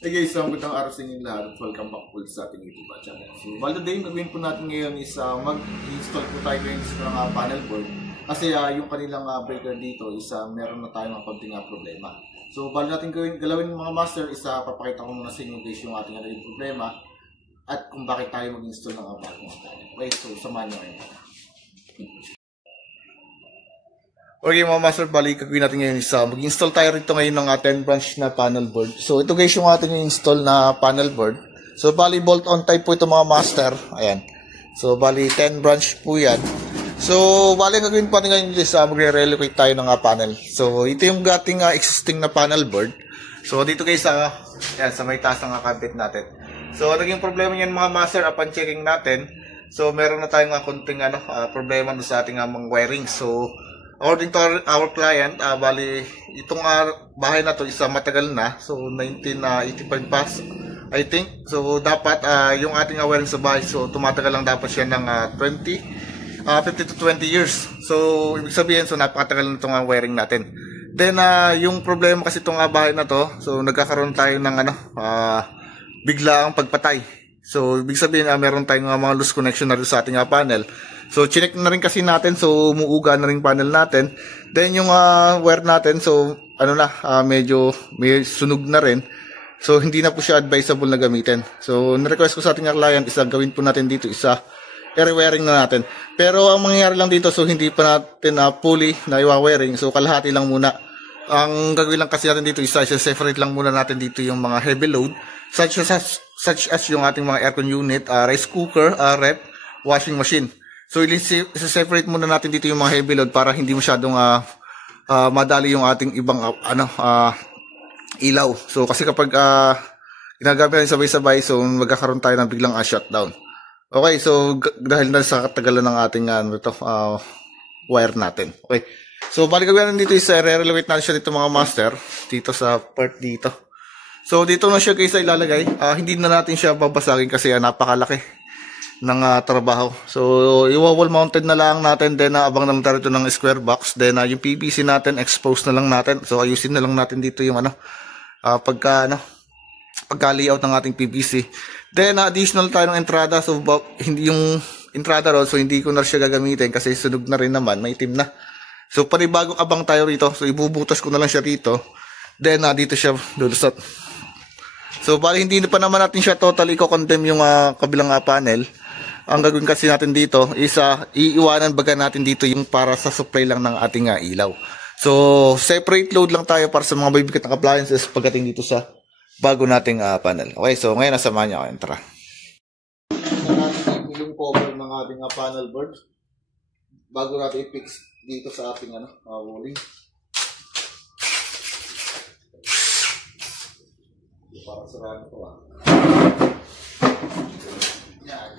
Hey guys, magandang araw sa inyong lahat at welcome back po sa ating YouTube channel. So, today, gagawin po natin ngayon is mag-install po tayo ngayon ng panel board. Kasi yung kanilang breaker dito is meron na tayong konting problema. So, bago natin galawin mga master, papakita ko muna sa inyo guys yung ating naging problema at kung bakit tayo mag-install ng bagong panel. Okay, so samahan nyo ngayon. Okay mga master, balik gagawin natin ngayon is mag-install tayo rito ngayon ng 10 branch na panel board. So ito guys yung ating install na panel board. So bali bolt on type po ito mga master. Ayan. So bali 10 branch po yan. So bali gagawin pa natin ngayon is magre-relocate tayo ng panel. So ito yung ating existing na panel board. So dito guys yan, sa may taas ng kabit natin. So naging problema niyan mga master upon checking natin. So meron na tayong konting problema sa ating mga wiring. So according to our client, bali, itong bahay na to is matagal na. So, 1985 pa, I think. So, dapat yung ating wiring sa bahay, so tumatagal lang dapat siya ng 50 to 20 years. So, ibig sabihin, so napakatagal na itong wiring natin. Then, yung problema kasi itong bahay na to, so nagkakaroon tayo ng biglaang pagpatay. So, ibig sabihin, meron tayong mga loose connection na rin sa ating panel. So, chinek na rin kasi natin. So, umuuga na rin panel natin. Then, yung wire natin, so, medyo may sunog na rin. So, hindi na po siya advisable na gamitin. So, na-request ko sa ating client, gawin po natin dito, i-rewiring na natin. Pero, ang mangyayari lang dito, so, hindi pa natin fully na i-wiring. So, kalahati lang muna. Ang gagawin lang kasi natin dito, separate lang muna natin dito yung mga heavy load. Such as yung ating mga aircon unit, rice cooker, rep, washing machine. So, i-separate muna natin dito yung mga heavy load para hindi masyadong madali yung ating ibang ilaw. So, kasi kapag ginagamit natin sabay-sabay, so magkakaroon tayo ng biglang shutdown. Okay, so dahil na sa katagalan ng ating wire natin. Okay. So, balik gawin natin dito is re-relocate natin siya dito mga master, dito sa part dito. So, dito na siya guys ilalagay. Hindi na natin siya babasagin kasi napakalaki ng trabaho. So, i-wall mounted na lang natin. Then, abang naman tayo ito ng square box. Then, yung PVC natin, expose na lang natin. So, ayusin na lang natin dito yung pagka-layout ng ating PVC. Then, additional tayo ng entrada. So, hindi yung entrada ron. So, hindi ko na siya gagamitin kasi sunog na rin naman. Maitim na. So, panibagong abang tayo rito. So, ibubutas ko na lang siya rito. Then, dito siya lulusot. So, bali, hindi pa naman natin siya totally i-condemn yung kabilang panel. Ang gagawin kasi natin dito is iiwanan baga natin dito yung para sa supply lang ng ating ilaw. So, separate load lang tayo para sa mga bibigat na appliances pagdating dito sa bago nating panel. Okay, so ngayon nasamahan niya ako. Tara. Natin yung cover ng ating panel board bago natin i-fix dito sa ating walling. Para sarahan ito Yan.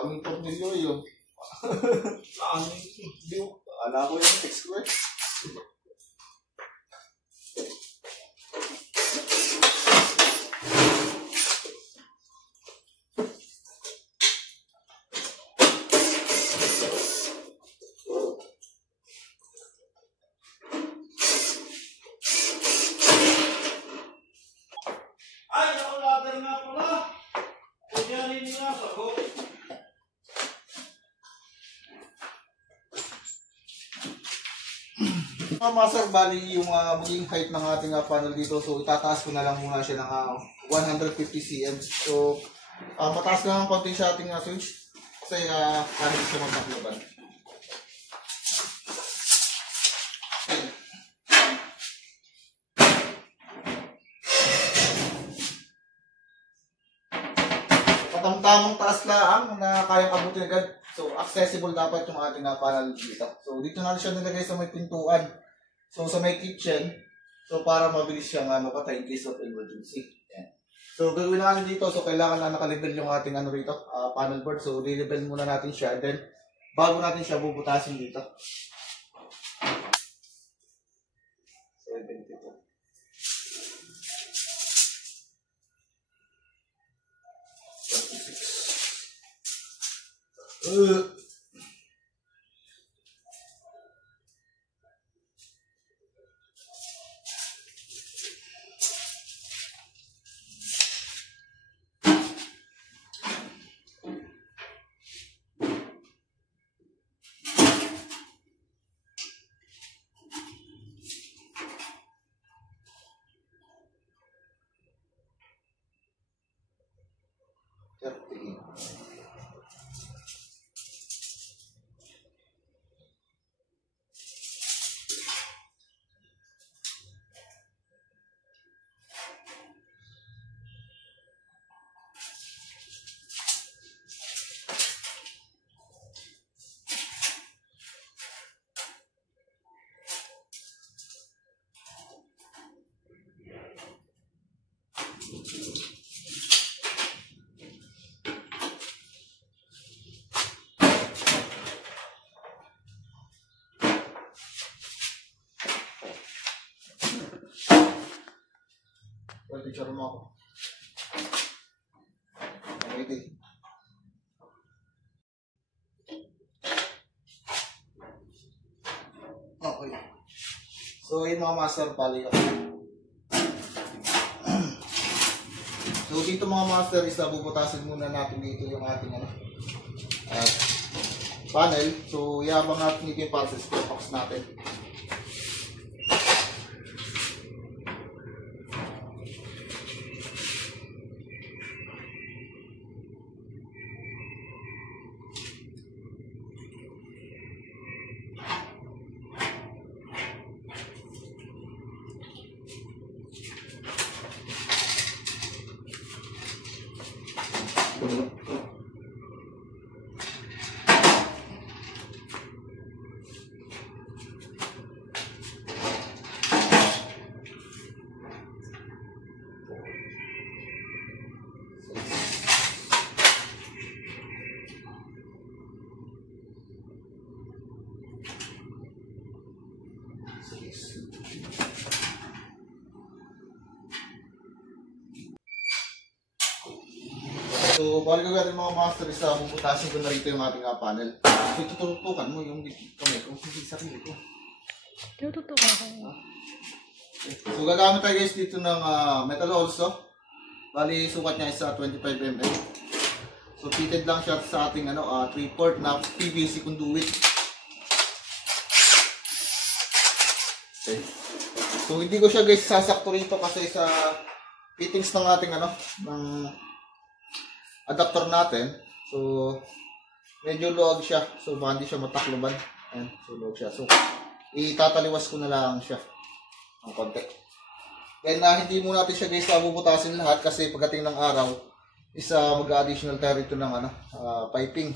Daming tornilyo yun. Alam ko yung text ko eh. Mga master, bali yung maging height ng ating panel dito. So itataas ko na lang muna siya ng 150 cm. So mataas na ng konti sa ating switch kasi ano siya magpakluban. Patamtamang taas lang na kayang abutin agad. So accessible dapat yung ating panel dito. So dito na siya nilagay sa may pintuan. So sa may kitchen, so para mabilis siyang mapatay in case of emergency. Yan. So gagawin na natin dito, so kailangan na nakalibel yung ating rito, panel board. So re-level muna natin siya, and then bago natin siya bubutasin dito. 72. 36. Picture mo ako. Okay. Okay. So, yun mga master, pali ako. So, dito mga master, bubutasin muna natin dito yung ating panel. So, yabang natin dito yung para sa spare box natin. So, balik ko natin mga master, bubutasin ko na rito yung ating panel. So, tututukan mo yung kamay ko, hindi sarili ko. Tututukan ko. So, gagamit tayo guys dito ng metal also. Bali, sukat niya is 25 mm. So, fitted lang siya sa ating 3/4 na PVC conduit. Okay. So, hindi ko siya guys sasakto rito kasi sa fittings ng ating ng adapter natin. So, medyo luwag siya. So, baka hindi siya matakloban. Ayan, so luwag siya. So, itataliwas ko na lang siya ng konti. Then, hindi muna natin siya guys bubutasin lahat kasi pagdating ng araw, mag-additional tayo rito ng piping.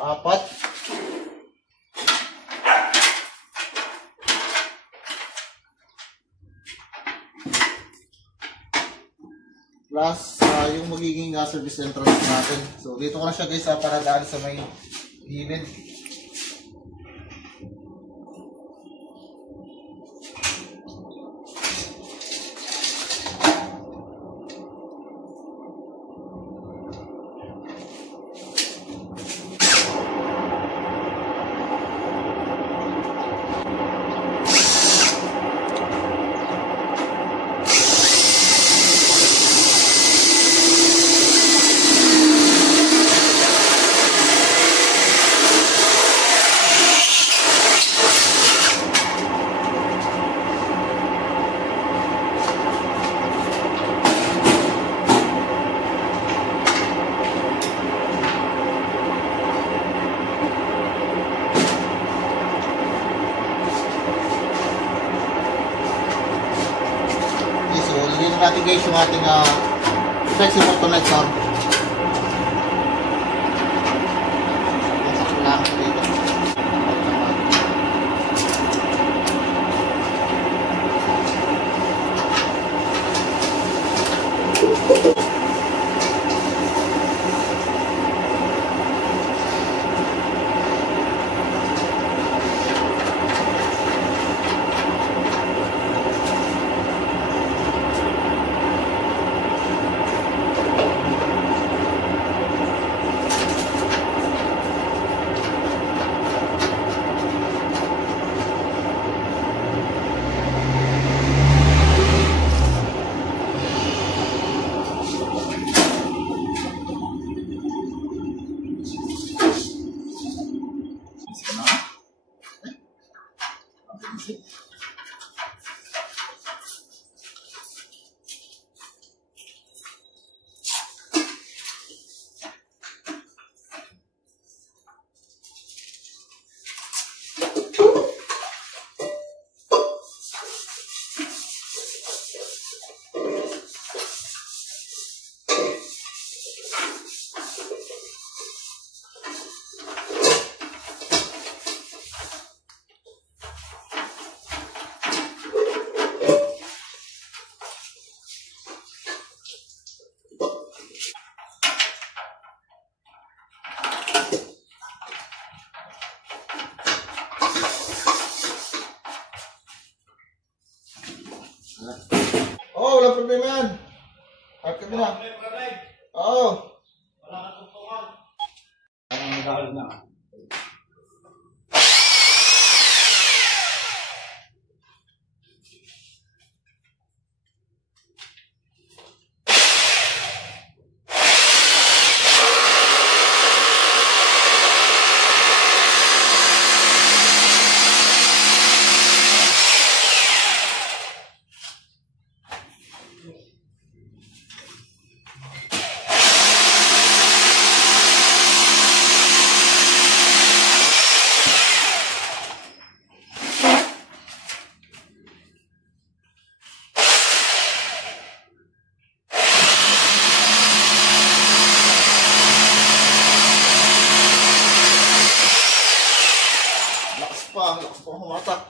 Apat. Plus, yung magiging service entrance natin. So, dito ko na siya guys para daan sa may gilid. Natin guys yung ating flexible connector. Sakto lang dito. Oh, walang problema yan. Kahit ka na. Oo. Wala ka tungtungan. Parang magkakal na. Lakas pa humatak.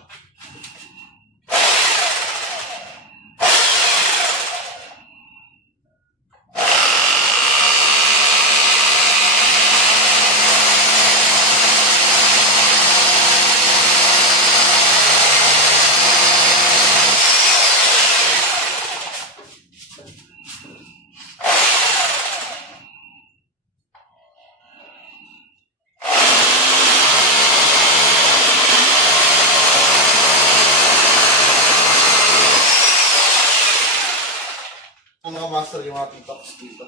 Mga master yung ating tox dito.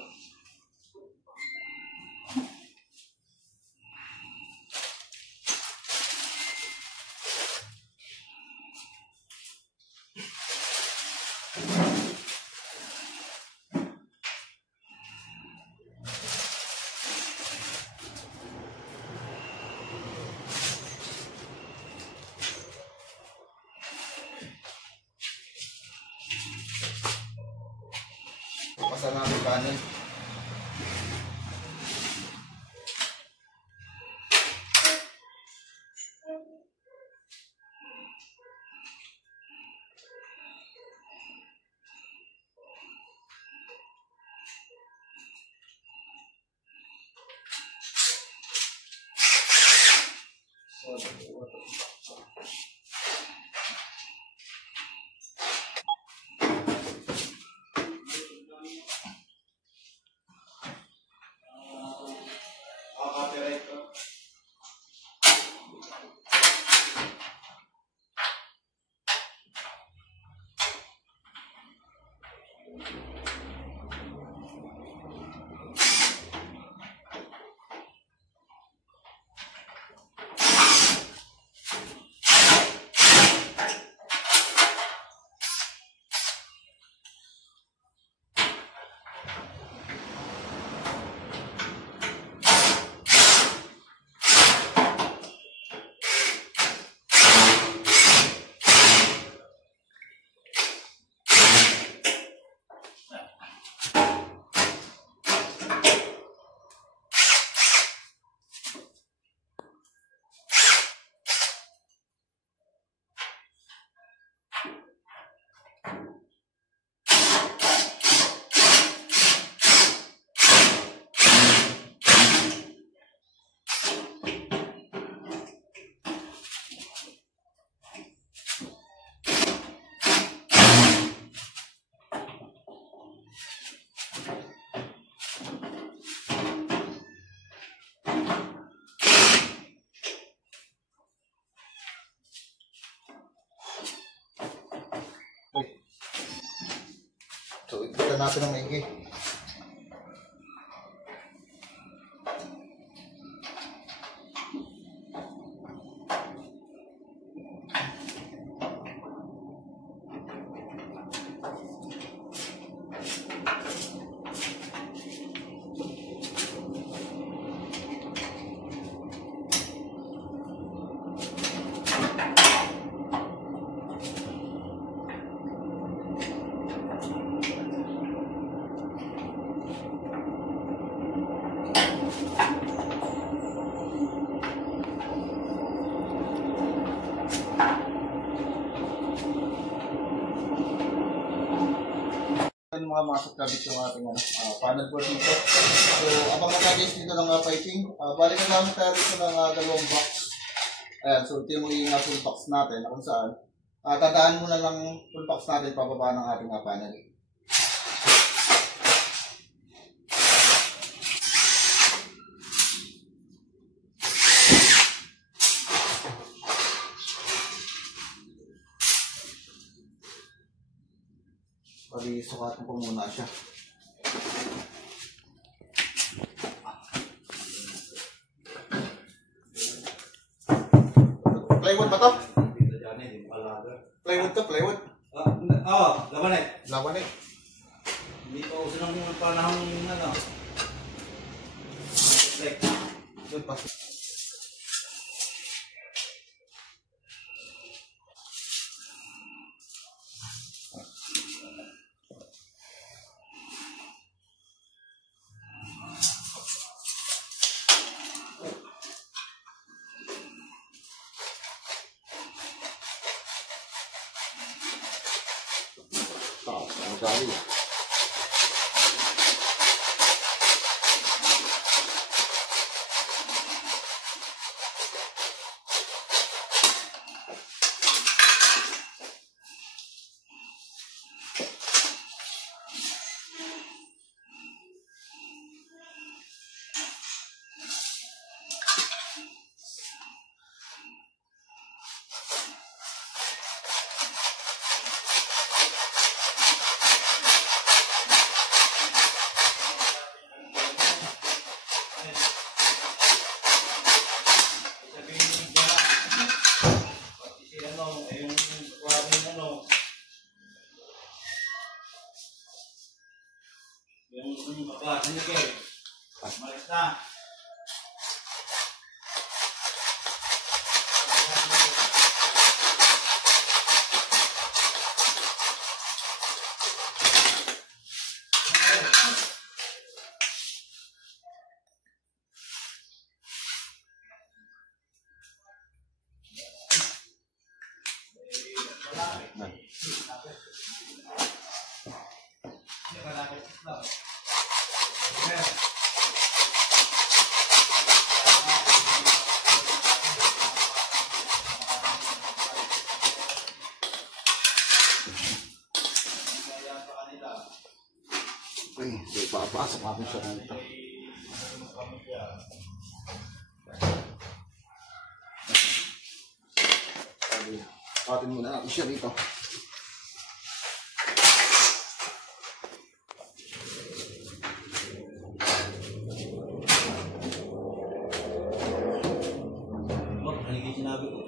Pasan natin kanin. So, ipita natin ang maigi. Mga masok kabit yung ating panel board dito. So, abang nag-guys dito ng piping. Balik na namin tayo dito ng dalawang box. Ayan, so ito yung magiging full box natin na kung saan tadaan muna ng full box natin pababa ng ating panel. Sukatan ko muna siya. Plywood ba to? Plywood to, plywood? Laban eh. Laban eh. Hindi pa uso ng panahon ano. Doon pa. Dali. Yung kaklasan niya kayo. Malis na. Ay, papasok natin siya dito. Atin muna natin siya dito. Sinabi ko.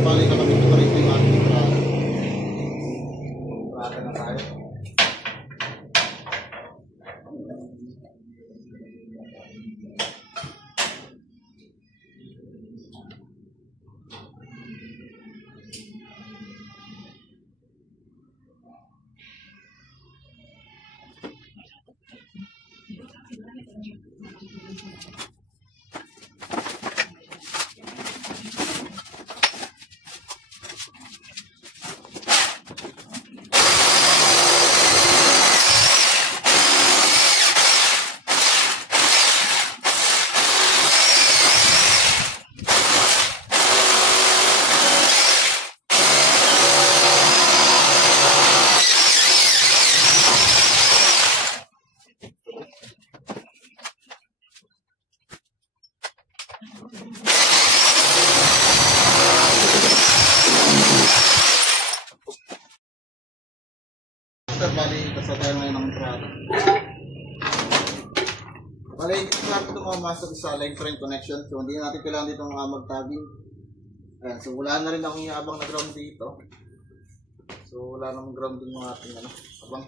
Bali na kami ito rin yung ating entrada. Entrada na tayo. Bali, basta tayo ngayon ng entrada. Bali, start ito mga master sa line frame connection. So, hindi natin kailangan dito mag-tagging. Ayan, so wala na rin akong iabang na ground dito. So, wala namang ground din mga ating abang.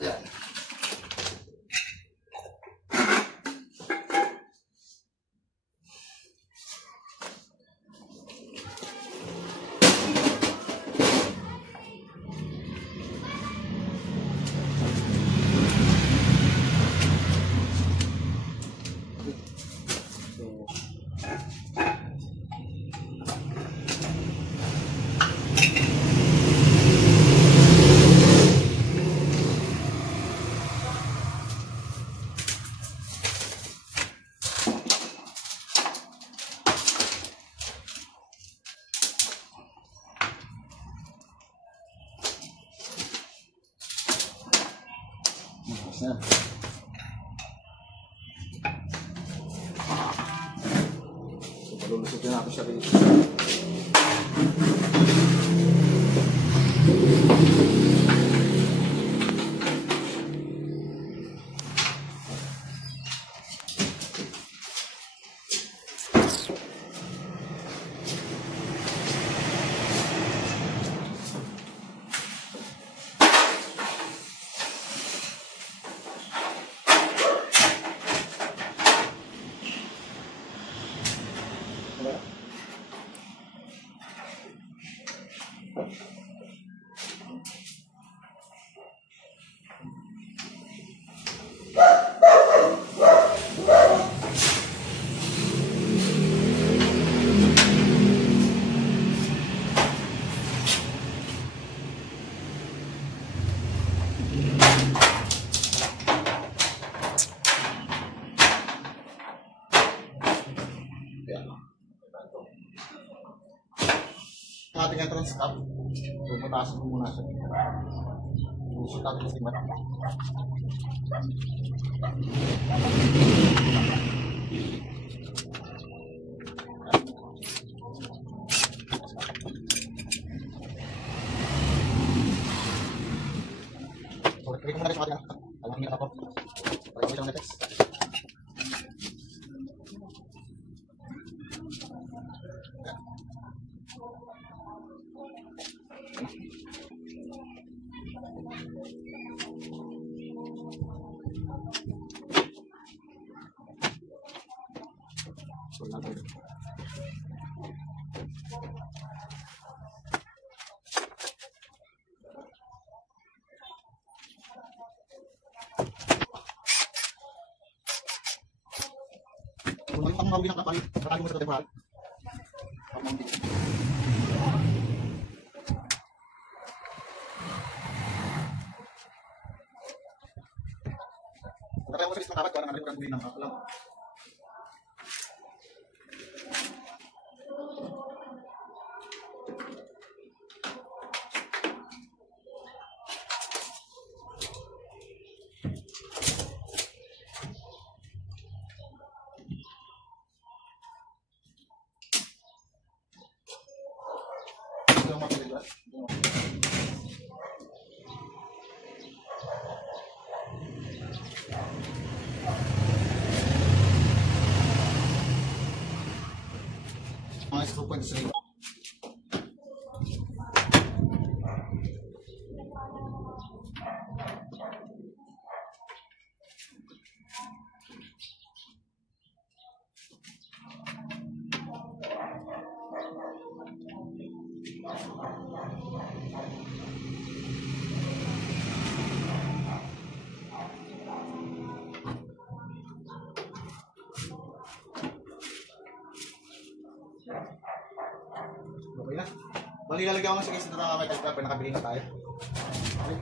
Ayan. Yan. So, palulusutin natin siya dito. clearance cap. So, mataas mo muna siya. Usot natin yung iba. So, ito muna rin sa ating alam niya ako. Para ko siyang netex. Kung ang mawin ang kapalit, katali mo sa temporal. Ang mawin. Kung katali mo sa list ng kapat, kung nakalimutan ko ng kapalang. Mga screw points rin. Okay na. Bali, lalagyan ko na sa case na nakakita pero nakabili na tayo. Okay.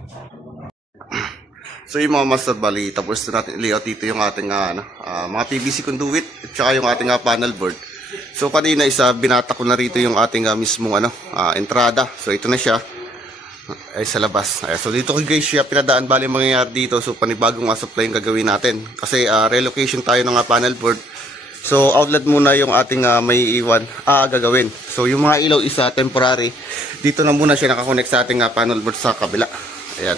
So yung mga master, bali, tapos na natin i-layout dito yung ating mga PVC conduit at saka yung ating panel board. So kanina binata ko na rito yung ating mismong entrada. So ito na siya ay sa labas. So dito ko guys siya pinadaan, bali mangyayari dito. So panibagong supply yung gagawin natin. Kasi relocation tayo ng panel board. So outlet muna yung ating may iwan gagawin. So yung mga ilaw isa temporary. Dito na muna siya nakakonect sa ating panel board sa kabila. Ayan.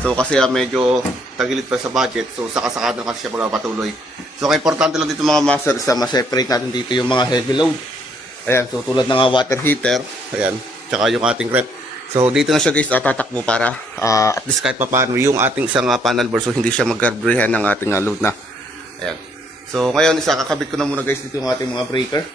So kasi medyo tagilid pa sa budget. So sakasakado kasi siya magpapatuloy. So kaya importante lang dito mga master ma-separate natin dito yung mga heavy load. Ayan. So tulad ng water heater. Ayan. Tsaka yung ating rep. So dito na siya guys tatakbo para at least kahit paano yung ating isang panel board. So hindi siya mag-garbrihan ng ating load na. Ayan. So ngayon kakabit ko na muna guys dito yung ating mga breaker.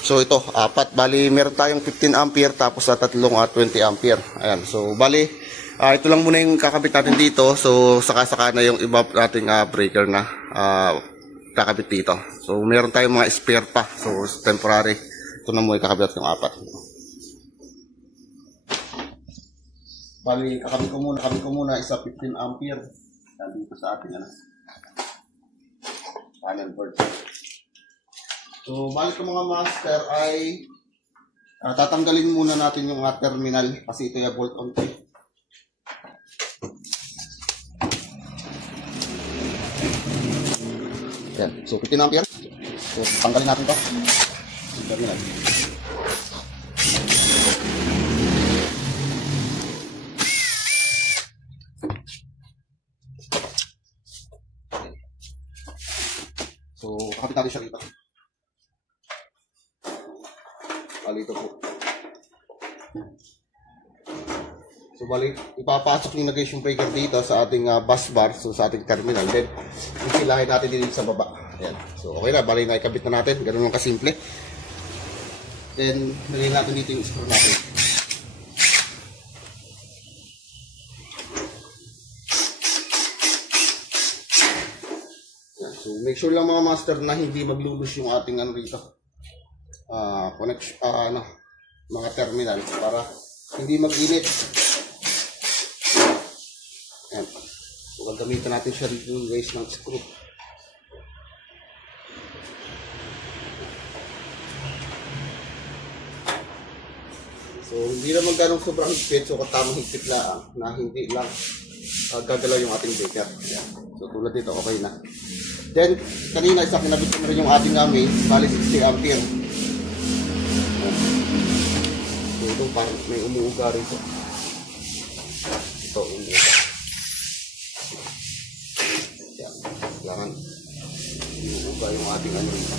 So ito, apat. Bali meron tayong 15 ampere tapos sa tatlong 20 ampere. Ayan. So bali ito lang muna yung kakabit natin dito. So saka na yung iba nating breaker na kakabit dito. So meron tayong mga spare pa. So temporary. Ito na muna kakabit yung apat. Bali kakabit ko muna isa 15 ampere dito sa ating panel board. So, balik ko mga master ay tatanggalin muna natin yung terminal kasi ito yung bolt on tape. Yan. So, 15 ampere. So, tanggalin natin ito. Terminal. So, kakabit natin siya dito. Dito po. So, balik, ipapasok nyo na guys yung breaker dito sa ating bus bar, so sa ating terminal. Then, ipilahin natin dito sa baba. Ayan. So, okay na. Balik na ikabit na natin. Ganun lang kasimple. Then, nalagyan natin dito yung screw natin. Ayan. So, make sure lang mga master na hindi maglulus yung ating rito. Mga terminal para hindi mag-init. Ayan. So, gagamitan natin siya dito guys ng screw. So, hindi naman ganong sobrang higpit. So, katamang higpit lang na hindi lang gagalaw yung ating breaker. Yan. So, tulad dito, okay na. Then, kanina isa kinabit ko na rin yung ating main, bali 60 ampere. So, ito parang may umuuga rin ito. Ito, umuuga. Yan. Kailangan umuuga yung ating ano ito.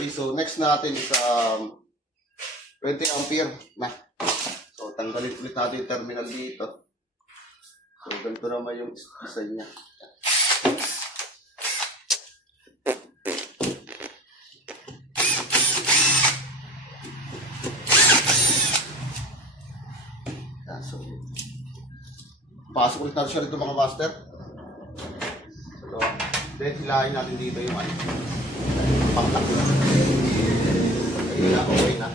Okay, so next natin is 20 ampere na. So tanggalin ulit natin yung terminal dito. So ganito naman yung design niya. So pasok ulit natin siya dito mga master. So then hilahin natin dito yung ano. Pangtak na. Okay na.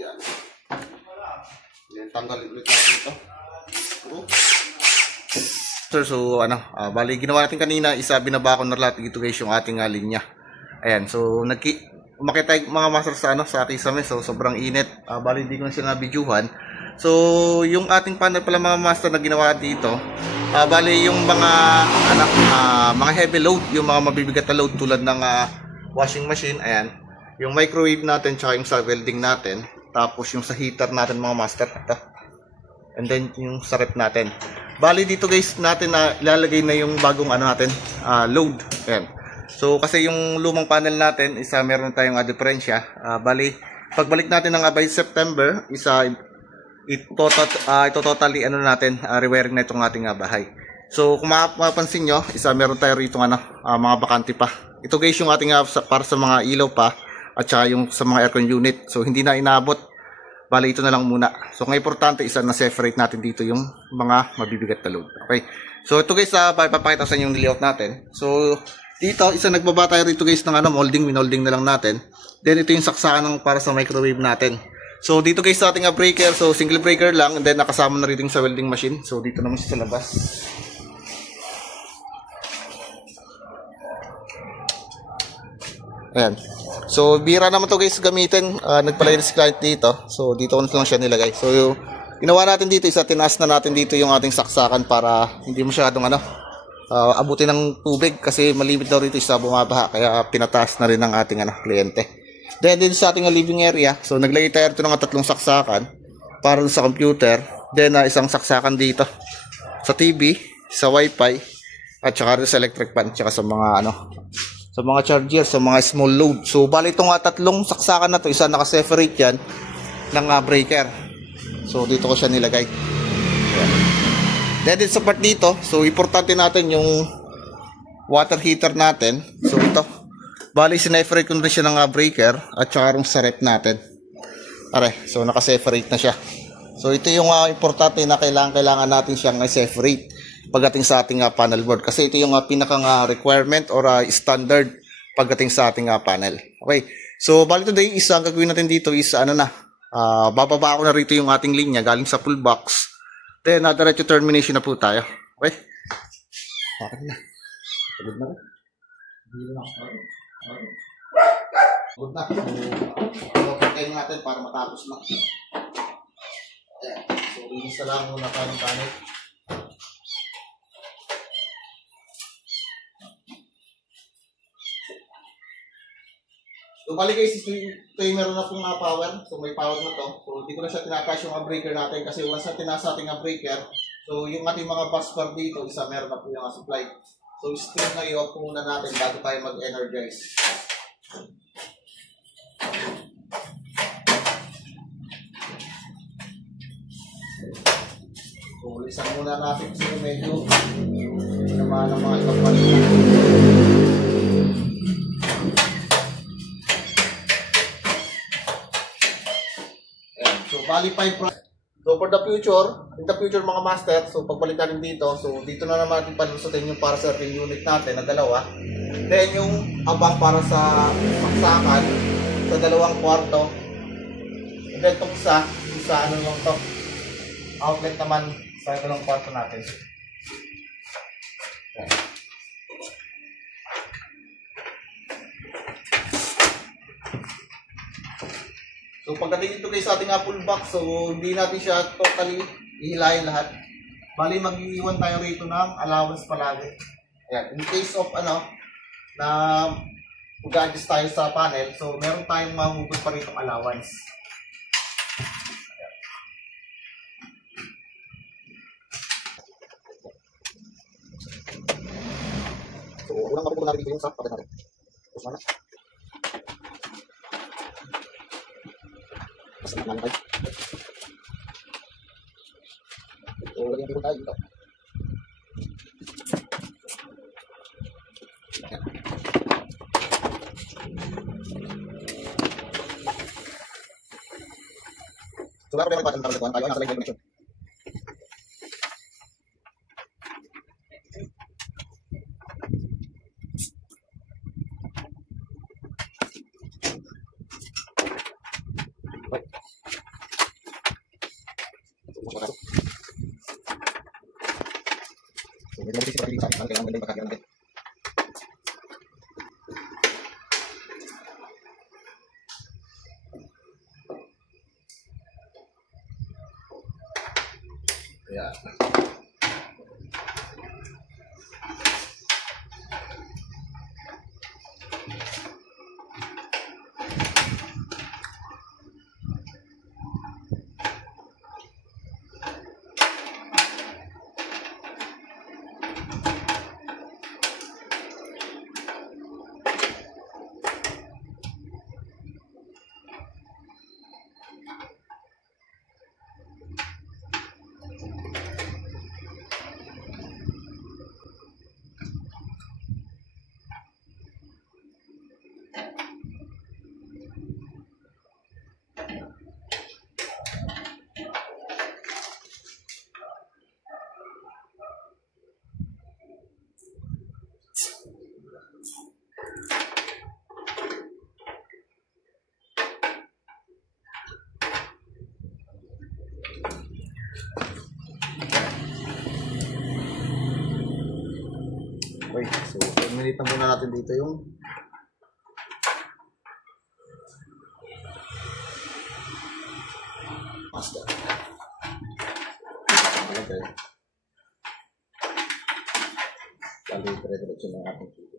Yan. Yan, tanggalin ulit natin ito. Sir, so bali ginawa natin kanina, binaba ko na lahat dito guys yung ating linya. Ayan, so makita yung mga master sa sa kisame, so sobrang init. Bali hindi ko na siya nabidyuhan. So yung ating panel pala mga master na ginawa dito, bali yung mga mga heavy load, yung mga mabibigat na load tulad ng washing machine, ayan. Yung microwave natin, tsaka yung sa welding natin. Tapos yung sa heater natin mga master. Ito. And then yung sa rep natin. Bali dito guys natin ilalagay na yung bagong natin, load. Ayan. So kasi yung lumang panel natin, meron tayong diferensya. Bali, pagbalik natin ng by September, ito totally natin, rewiring na itong ating bahay. So kung mapapansin nyo, meron tayo rito mga bakante pa. Ito guys yung ating para sa mga ilaw pa. At saka yung sa mga aircon unit. So hindi na inabot. Bali ito na lang muna. So ang importante na separate natin dito yung mga mabibigat na load. Okay. So ito guys, papakita sa inyo yung layout natin. So dito, nagbaba tayo rito guys ng molding, minolding na lang natin. Then ito yung saksakan para sa microwave natin. So dito guys sa ating breaker, so single breaker lang. And then nakasama na rito sa welding machine. So dito naman siya sa labas. Ayan. So, bira naman to guys gamitin. Nagpalinis client dito. So, dito ko na lang siya nilagay. So, ginawa natin dito tinaas na natin dito yung ating saksakan para hindi masyadong abutin ng tubig kasi malimit daw rito bumabaha. Kaya pinataas na rin ng ating kliyente. Then, dito sa ating living area. So, naglagay tayo ito ng 3 saksakan para sa computer. Then, isang saksakan dito sa TV, sa wifi, at saka sa electric fan, at saka sa mga sa mga charger, sa mga small load. So, bali itong 3 saksakan na to, isa naka-separate yan ng breaker. So, dito ko siya nilagay. Ayan. Then, sa part dito, so, importante natin yung water heater natin. So, ito. Bali, sineparate ko na siya ng breaker at saka yung sa rep natin. So, naka-separate na siya. So, ito yung importante na kailangan natin siyang separate pagdating sa ating panel board. Kasi ito yung pinakang requirement or standard pagdating sa ating panel. Okay. So, bali today, ang gagawin natin dito is bababa ko na rito yung ating linya galing sa full box. Then, diretso termination na po tayo. Okay. Bakit na? Pagod na rin. Hindi na ako. Pagod na. So, pagkain natin para matapos na. Ayan. So, linis na lang muna tayo ng panel. So, bali guys, ito meron na pong power. So, may power na to. So, hindi ko na siya tinataas yung breaker natin kasi once na tinaas natin ang breaker, so, yung ating mga bus bar dito, isa meron na po yung supply. So, still na i-off muna natin bago tayo mag-energize. So, ulisan muna natin kasi medyo naman ang mga ibang panila. So, bali 5. So, for the future, in the future mga master, so pagbalik natin dito, so dito na naman natin palusutin yung para sa ring unit natin na dalawa. Then, yung abang para sa saksakan, sa 2 kwarto. And then, itong isa ano lang to, outlet naman sa 2 kwarto natin. Okay. So pagdating dito guys sa ating full box, so hindi natin siya totally ihilayin lahat. Bali mag-iwan tayo rito ng allowance palagi. Ayan, in case of na mag-adjust tayo sa panel, so meron tayong mahugot pa rito allowance. Ayan. So unang mapupunta natin dito yung sa panel natin. Tapos mana? Mas naman tayo. So, lagyan dito tayo dito. So, wala problema yung button para tayo ay nasa line connection. So, medyo mabisip pa rin sa akin. Kailangan ganda yung pagkakagyan natin. Ayan. Okay, so minute na muna natin dito yung master. Okay. Bali, dire-diretso ng ating tubig.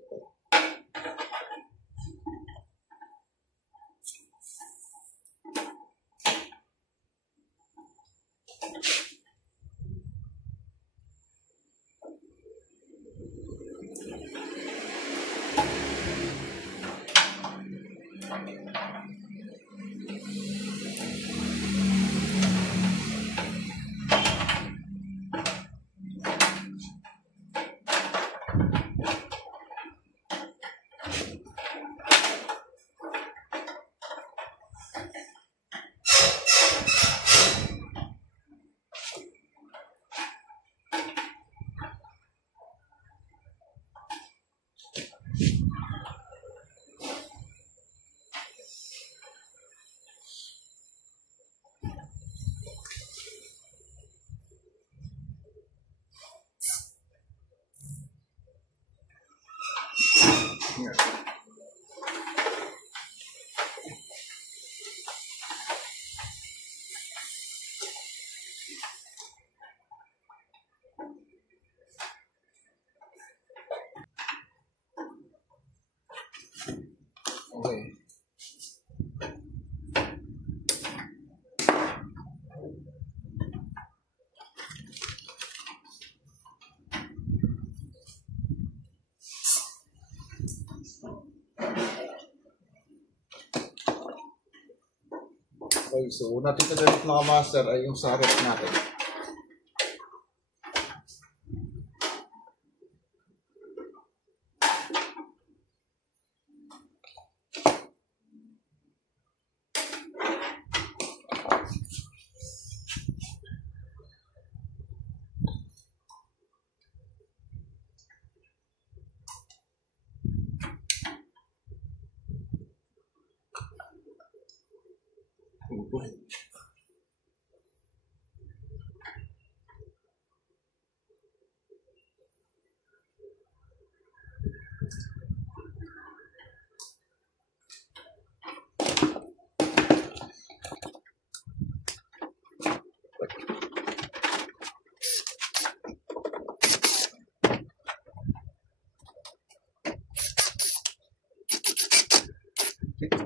Okay. Okay, so natin na ganit mga master ay yung sa ref natin.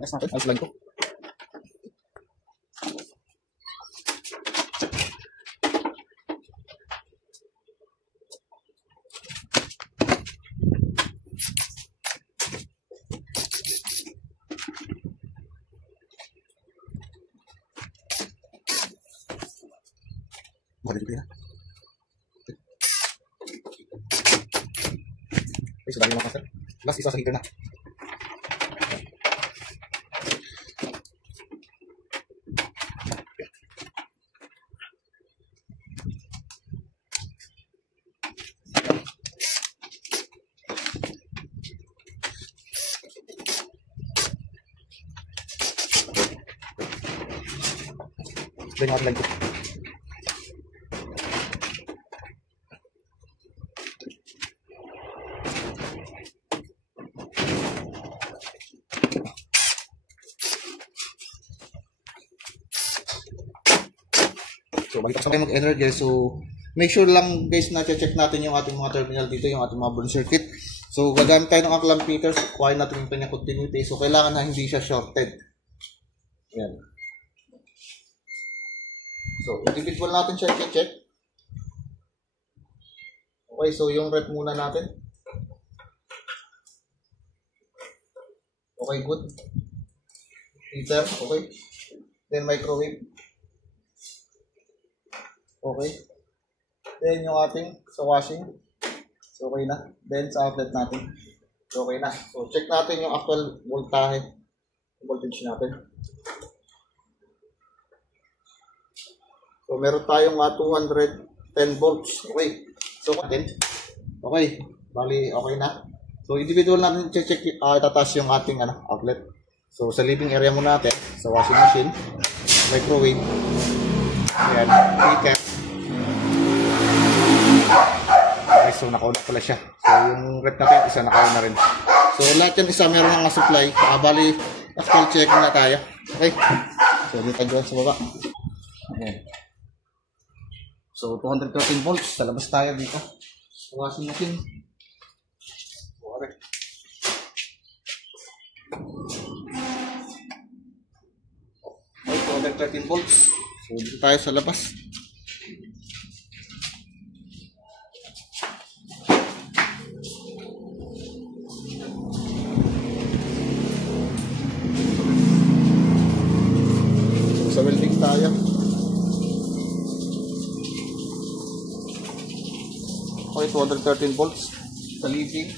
Ayos natin, ayos lang ko. Bukan dito ya. Okay, so dami mga master. Last isa sa heater na. Explain natin lang ito. So, balik sa kayo mag-energy. So, make sure lang guys na check natin yung ating mga terminal dito, yung ating mga burn circuit. So, gagamit tayo ng clamp meters. Kuhain natin yung kanyang continuity. So, kailangan na hindi siya shorted. Yan. So, individual natin siya i-check. Okay, so yung rep muna natin. Okay, good. Heater, okay. Then microwave. Okay. Then yung ating sa washing. So, okay na. Then sa outlet natin. So, okay na. So, check natin yung actual voltage natin. So, meron tayong 210 volts. Okay. So, okay. Bali, okay na. So, individual natin check itataas yung ating outlet. So, sa living area muna natin, sa washing machine, microwave, ayan, heater. Okay, so nakauna pala siya. So, yung rep natin, isa nakauna na rin. So, lahat yan isa meron ng supply. Bali, actual check na tayo. Okay. So, dito tayo sa baba. Ayan. So, 213 volts. Sa labas tayo dito. Sa washing machine. Okay. Okay, 213 volts. So, dito tayo sa labas. So, sa welding tayo. Okay, 213 volts sa living.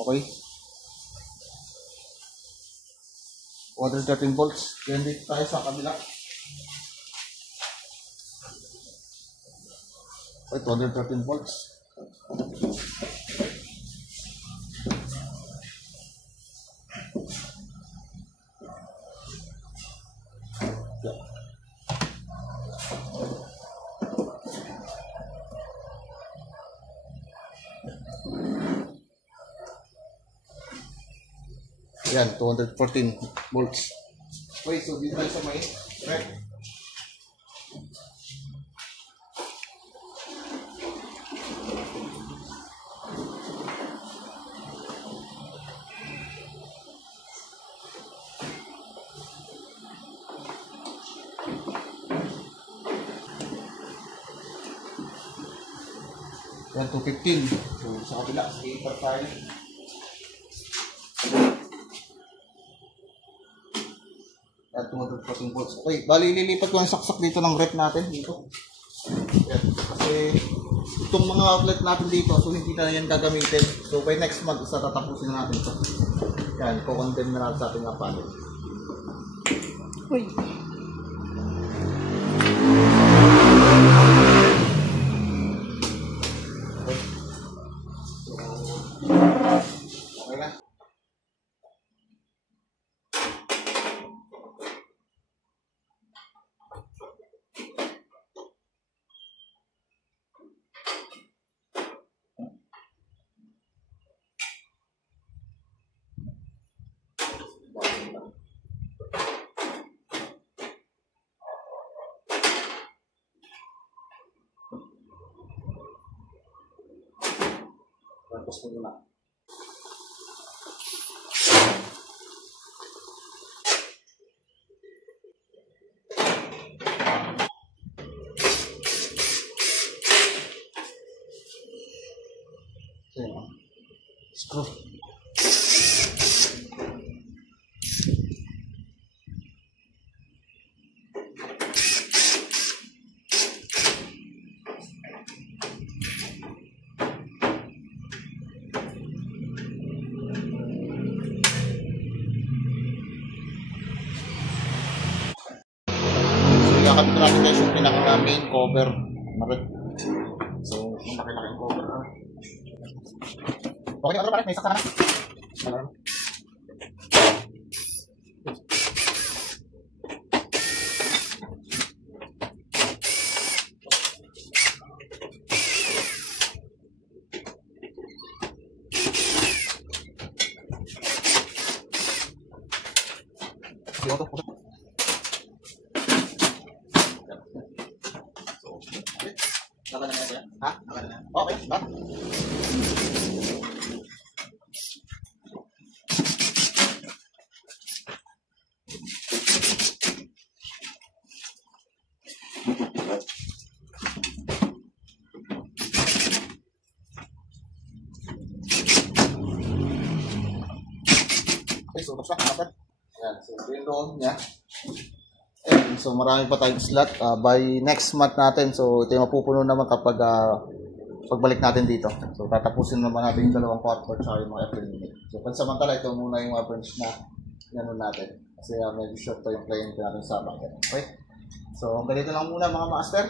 Okay. 213 volts. Then dito tayo sa kabila. Okay, 213 volts. Yan, 214 volts. Okay, so dito tayo sa may rep. Yan, 215. So, sa kabila, sa paper tayo. Yan, 214 volts. Okay, bali lilipat ko ang saksak dito ng rep natin. Dito. Yan, kasi itong mga outlet natin dito, so hindi na yan gagamitin. So, by next month, isa tatapusin na natin ito. Yan, kukondem na natin sa ating panel. Uy. Okay na. Tapos mo na. Screw. Kakabit natin guys yung pinaka main cover. So, yung laki-laki yung cover. Okay, ano pala? May saksa na. Ha? Okay, ba? Okay, so tapos na. Yan, so yung doon niya. So marami pa tayong slot by next month natin. So ito yung mapupuno naman kapag pagbalik natin dito. So tatapusin naman natin yung dalawang kwarto at yung mga April unit. So pansamantala ito muna yung mga branch na gano'n natin. Kasi medyo short to yung client natin sa market. Okay? So ganito lang muna mga master.